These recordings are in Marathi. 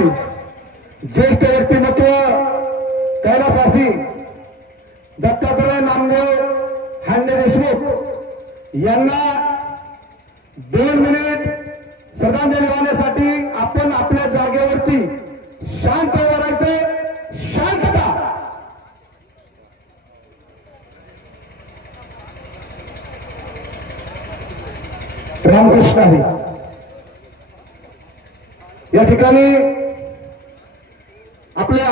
गावातील ज्येष्ठ व्यक्तिमत्व कैलासवासी दत्तात्रय नामदेव हांडे देशमुख यांना 2 मिनिट श्रद्धांजली वाहण्यासाठी आपण आपल्या जागेवरती शांत उभं राहायचंय. शांतता. रामकृष्ण हरी. या ठिकाणी आपल्या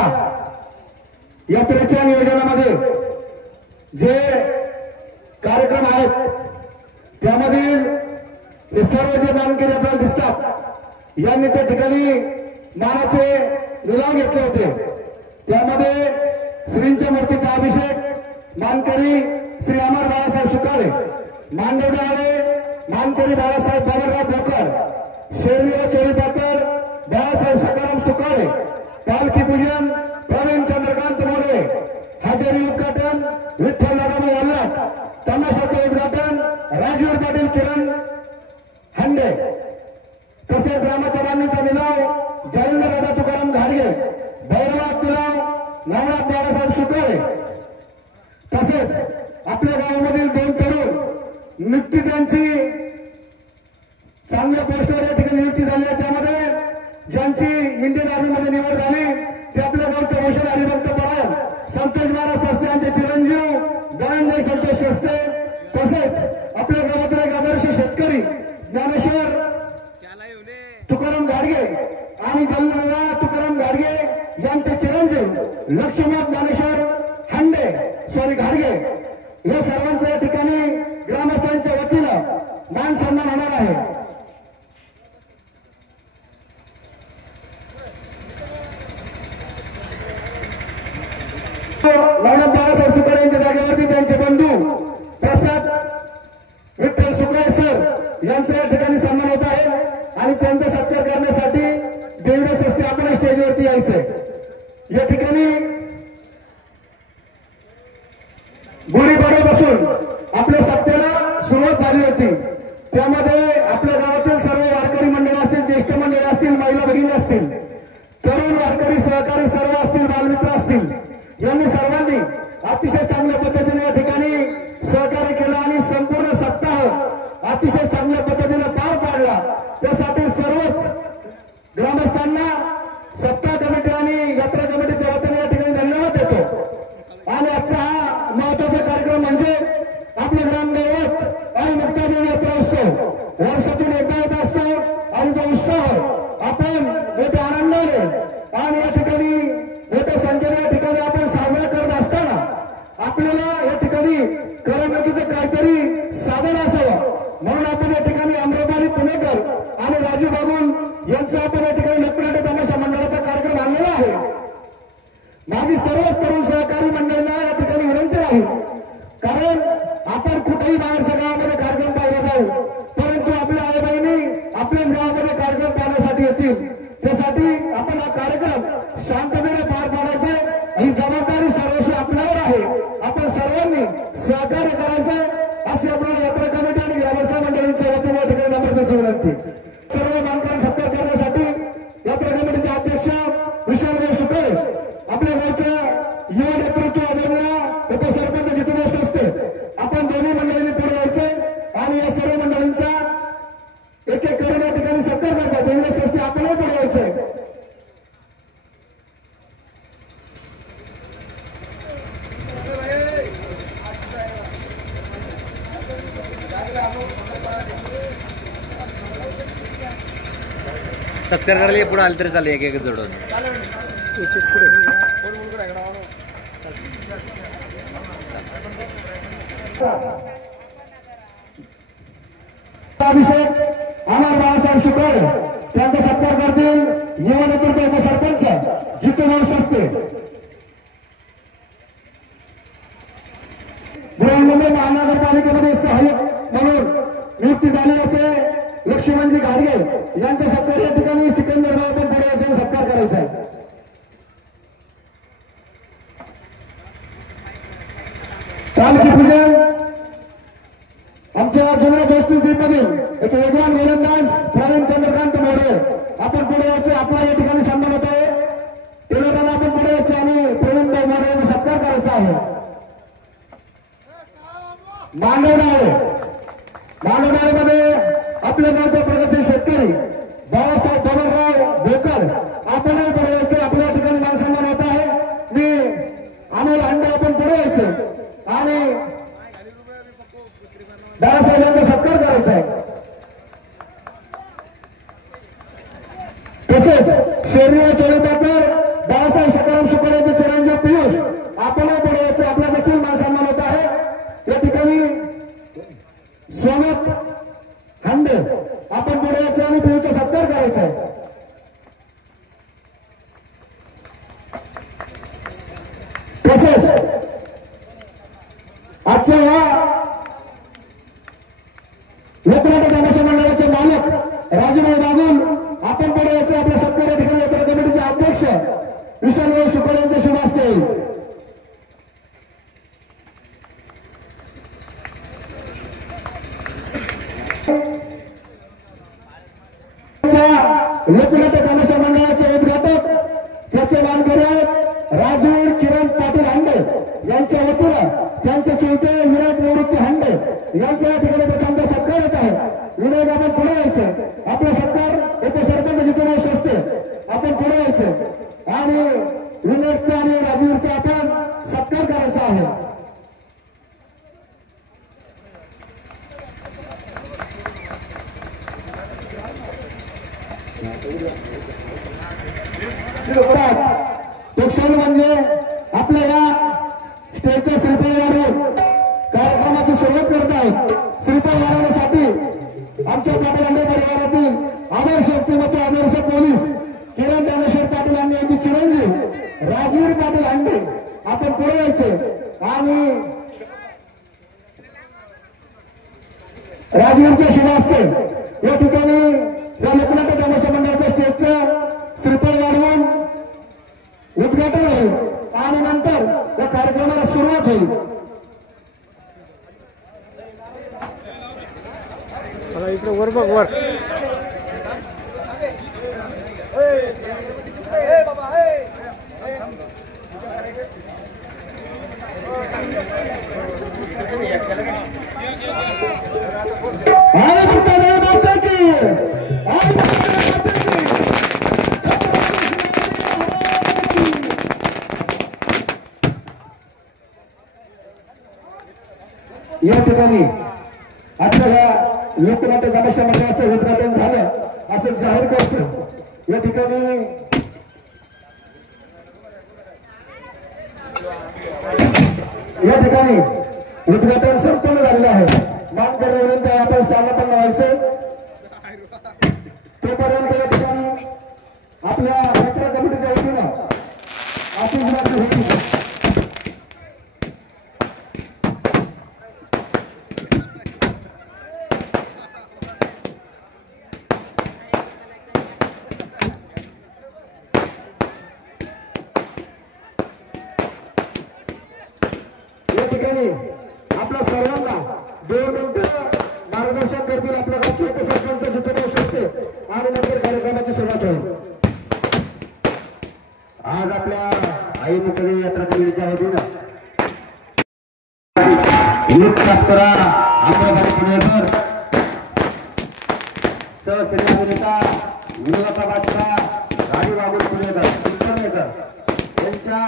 यात्रेच्या नियोजनामध्ये जे कार्यक्रम आहेत त्यामधील हे सर्व जे मानकरी आपल्याला दिसतात यांनी त्या ठिकाणी मानाचे निलाव घेतले होते. त्यामध्ये श्रींच्या मूर्तीचा अभिषेक मानकरी श्री अमर बाळासाहेब सुकाळे, मांडवडे आळे मानकरी बाळासाहेब बाबरराव भोकर, शेरवी व चोळीपातर बाळासाहेब सकाराम सुकाळे, पालखी पूजन प्रवीण चंद्रकांत मोडवे, हजेरी उद्घाटन विठ्ठल नागाभाऊ वल्लाट, तमाशाचे उद्घाटन राजवीर पाटील किरण हांडे, तसेच ग्रामाच्या बांधणीचा निलाव जालिंदर दादा तुकाराम घाडगे, भैरवनाथ निलाव नवनाथ बाळासाहेब सुकाळे. तसेच आपल्या गावामधील 2 तरुण नुकतीच यांची चांगल्या पोस्टवर या ठिकाणी नियुक्ती झाली आहे. त्यामध्ये ज्यांची इंडियन आर्मीमध्ये निवड झाली ते आपल्या गावचे भूषण हरिभक्त परायण संतोष महाराज सस्ते यांचे चिरंजीव धनंजय संतोष सस्ते, तसेच आपल्या गावातील एक आदर्श शेतकरी ज्ञानेश्वर तुकाराम घाडगे आणि जलदादा तुकाराम घाडगे यांचे चिरंजीव लक्ष्मण ज्ञानेश्वर हांडे घाडगे या सर्वांच्या या ठिकाणी ग्रामस्थांच्या वतीनं मान सन्मान होणार आहे. नवनाथ बाळासाहेब सुकाळे यांच्या जागेवरती त्यांचे बंधू प्रसाद विठ्ठल सुकाळे सर यांचा या ठिकाणी सन्मान होत आहे आणि त्यांचा सत्कार करण्यासाठी देवदास सस्ते आपण स्टेजवरती यायचंय. या ठिकाणी गुढीपाडव्यापासून आपल्या सप्त्याला सुरुवात झाली होती. त्यामध्ये आपल्या गावातील सर्व वारकरी मंडळ असतील, ज्येष्ठ मंडळ असतील, महिला भगिनी असतील, तरुण वारकरी सहकारी सर्व असतील, बालमित्र असतील, यांनी सर्वांनी अतिशय चांगल्या पद्धतीने या ठिकाणी सहकार्य केलं आणि संपूर्ण सप्ताह अतिशय चांगल्या पद्धतीने पार पाडला. त्यासाठी सर्वच ग्रामस्थांना सप्ताह कमिटी आणि यात्रा कमिटीच्या वतीने या ठिकाणी धन्यवाद देतो. आणि आजचा हा महत्वाचा कार्यक्रम म्हणजे आपले ग्रामदैवत आणि मुक्तादेवी यात्रा उत्सव वर्षातून एकदा येत असतो आणि तो उत्सव आपण मोठ्या आनंदाने आणि या ठिकाणी मोठ्या संख्येने या ठिकाणी आपण साजरा करत असताना आपल्याला या ठिकाणी करमणुकीचं काहीतरी साधन असावं म्हणून आपण या ठिकाणी अमृपाली पुणेकर आणि राजू बागुल यांचा आपण या ठिकाणी लोकनाट्य तमाशा मंडळाचा कार्यक्रम आणलेला आहे. माझी सर्वच तरुण सहकारी मंडळीला या ठिकाणी विनंती राहील, कारण आपण कुठेही बाहेरच्या गावामध्ये कार्यक्रम पाहायला जाऊ, परंतु आपल्या आई बहिणी आपल्याच गावामध्ये कार्यक्रम पाहण्यासाठी येतील. त्यासाठी आपण हा कार्यक्रम शांततेने पार पाडायचे ही जबाबदारी सर्वस्वी आपल्यावर आहे. आपण सर्वांनी सहकार्य करायचंय अशी आपल्याला यात्रा कमिटी आणि ग्रामस्थ मंडळींच्या वतीने या ठिकाणी नम्रतेची विनंती. सर्व मानकरी सत्कार करण्यासाठी यात्रा कमिटीचे अध्यक्ष विशालभाऊ सुकाळे, आपल्या गावच्या युवा नेतृत्व आदरणीय उपसरपंच जितूभाऊ सस्ते, आपण दोन्ही मंडळींनी पुढे यायचंय आणि या सर्व मंडळींचा एक एक करून या ठिकाणी सत्कार करतात. देवदास सस्ते आपणही पुढे यायचंय. सत्कार करायला पुढे आले तरी चालेल, एक एक जोडून अभिषेक अमर बाळासाहेब सुकाळे त्यांचा सत्कार करतील युवा नेतृत्व उपसरपंच जितूभाऊ सस्ते. बृहन्मुंबई महानगरपालिकेमध्ये सहाय्यक म्हणून नियुक्ती झाली असे लक्ष्मणजी घाडगे यांचा सत्कार या ठिकाणी सिकंदर आपण पुढे यायचा सत्कार करायचा आहे. पालखी पूजन आमच्या जुन्या दोस्तीमधील एक वेगवान गोलंदाज प्रवीण चंद्रकांत मोडवे आपण पुढे यायचे. आपला या ठिकाणी सन्मान होता. मांडवडाळेमध्ये आपल्या गावचे प्रगतशील शेतकरी बाळासाहेब बबनराव भोकर आपणही पुढे यायचे. आपल्या ठिकाणी मानसन्मान होत आहे. मी अमोल हांडे आपण पुढे यायचे आणि बाळासाहेब यांचा सत्कार करायचा आहे. तसेच शेरणी व चोळी पाटील बाळासाहेब सकाराम सुकळे यांचे चिरंजीव पियुष आपणही पुढे यायचे. आपला देखील मानसन्मान होत आहे. या ठिकाणी स्वागत हांडे आपण पुढे यायचे आणि पियुषचा सत्कार करायचा आहे. तसेच आजच्या या लोकनाट्य तमाशा मंडळाचे मालक राजूभाई बागुल आपण पुढे यायचे. आपल्या सत्कार या ठिकाणी यात्रा कमिटीचे अध्यक्ष विशालभाऊ सुकळे यांचे शुभ हस्ते होईल. लोकनाट्य तमाशा मंडळाचे उद्घाटक त्याचे मानकरी आहेत राजवीर किरण पाटील हांडे यांच्या वतीनं त्यांचे चुलते विनायक निवृत्ती हांडे यांच्या या ठिकाणी प्रथमतः सत्कार येत आहे. विनायक आपण पुढे यायचे. आपला सत्कार उपसरपंच जितूभाऊ स्वस्ते आपण पुढे यायचे आणि विनायकचा आणि राजवीरचा आपण सत्कार करायचा आहे. क्षण म्हणजे आपल्या या स्टेजच्या श्रीफळ वाढवून कार्यक्रमाची सुरुवात करत आहोत. श्रीफळ वाढवण्यासाठी आमच्या पाटील हांडे परिवारातील आदर्श व्यक्तिमत्व आदर्श पोलीस किरण ज्ञानेश्वर पाटील हांडे यांचे चिरंजीव राजवीर पाटील हांडे आपण पुढे यायचे आणि राजवीरच्या शुभ हस्ते या ठिकाणी या लोकनाट्य तमाशा मंडळाच्या स्टेजचं श्रीफळ वाढवून उद्घाटन होईल आणि नंतर या कार्यक्रमाला सुरुवात होईल. इकडे वर बघ वर या ठिकाणी आपल्या या लोकनाट्य तमाशा मंडळाचं उद्घाटन झालं असं जाहीर करतो. या ठिकाणी उद्घाटन संपन्न झालेलं आहे. मानकरी विनंती आहे आपण स्थानापन्न व्हायचे. तोपर्यंत या ठिकाणी आपल्या यात्रा कमिटीच्या वतीनं आतिषबाजी होती. आपल्या सर्वांना 2 मिनिटं मार्गदर्शन करतील आपल्या गावचे उपसरपंच जितूभाऊ स्वस्ते आणि नंतर कार्यक्रमाची सुरुवात होईल. आज आपल्या आई मुकली यात्रा कमिटीच्या वतीनं पुणेकर श्री अभिनेता विनोदा बादशाह राणी बाबू पुणेकर यांच्या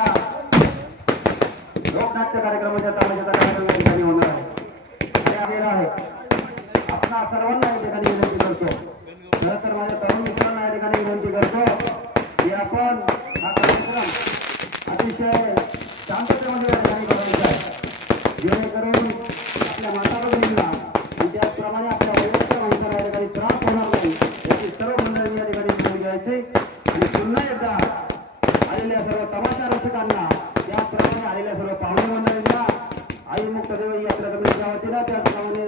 लोकनाट्य कार्यक्रमाच्या तमाशाचा कार्यक्रम या ठिकाणी होणार आहे. आलेला आहे. आपणा सर्वांना या ठिकाणी विनंती करतो. खरं तर माझ्या तरुण मित्रांना या ठिकाणी विनंती करतो की आपण हा कार्यक्रम अतिशय शांततेमध्ये या ठिकाणी करायचा आहे. जेणेकरून आपल्या माता भगिनींना आणि त्याचप्रमाणे आपल्या वयोवृद्ध माणसाला या ठिकाणी त्रास होणार नाही याची सर्व मंडळींनी या ठिकाणी काळजी घ्यायची. आणि पुन्हा एकदा आलेल्या सर्व तमाशा रसिकांना त्याचप्रमाणे आलेल्या सर्व पाहुणे मंडळींना आई मुक्तदेव यात्रा कमिटीच्या वतीनं त्याचप्रमाणे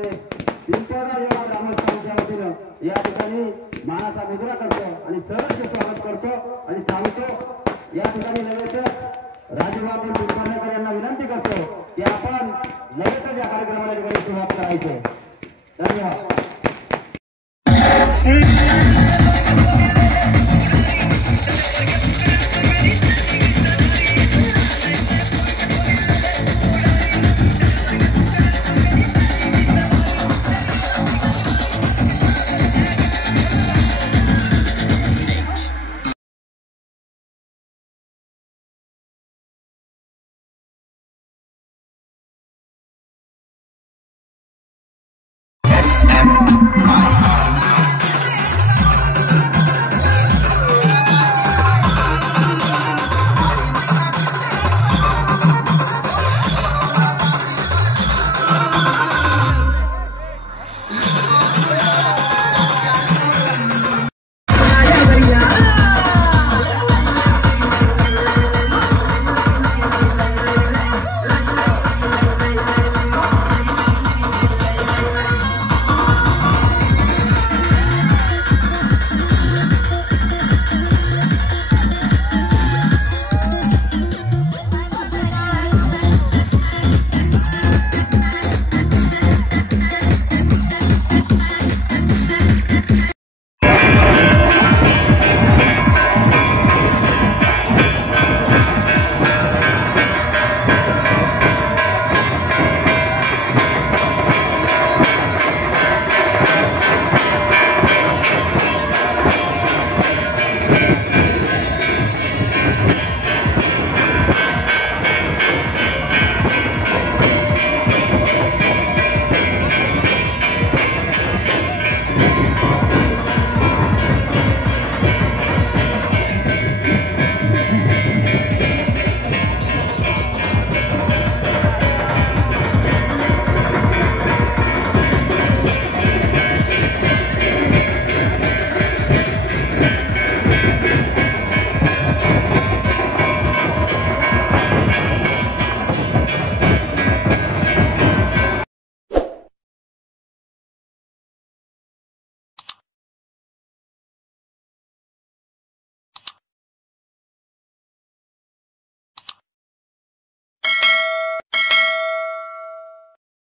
पिंपळगाव या ग्रामस्थांच्या वतीनं या ठिकाणी मानाचा मुद्रा करतो आणि सहर्ष स्वागत करतो आणि सांगतो. या ठिकाणी लगेचच राजूबाबू पिंपळकर यांना विनंती करतो की आपण लगेचच या कार्यक्रमाला ठिकाणी सुरुवात करायची. धन्यवाद. Bye.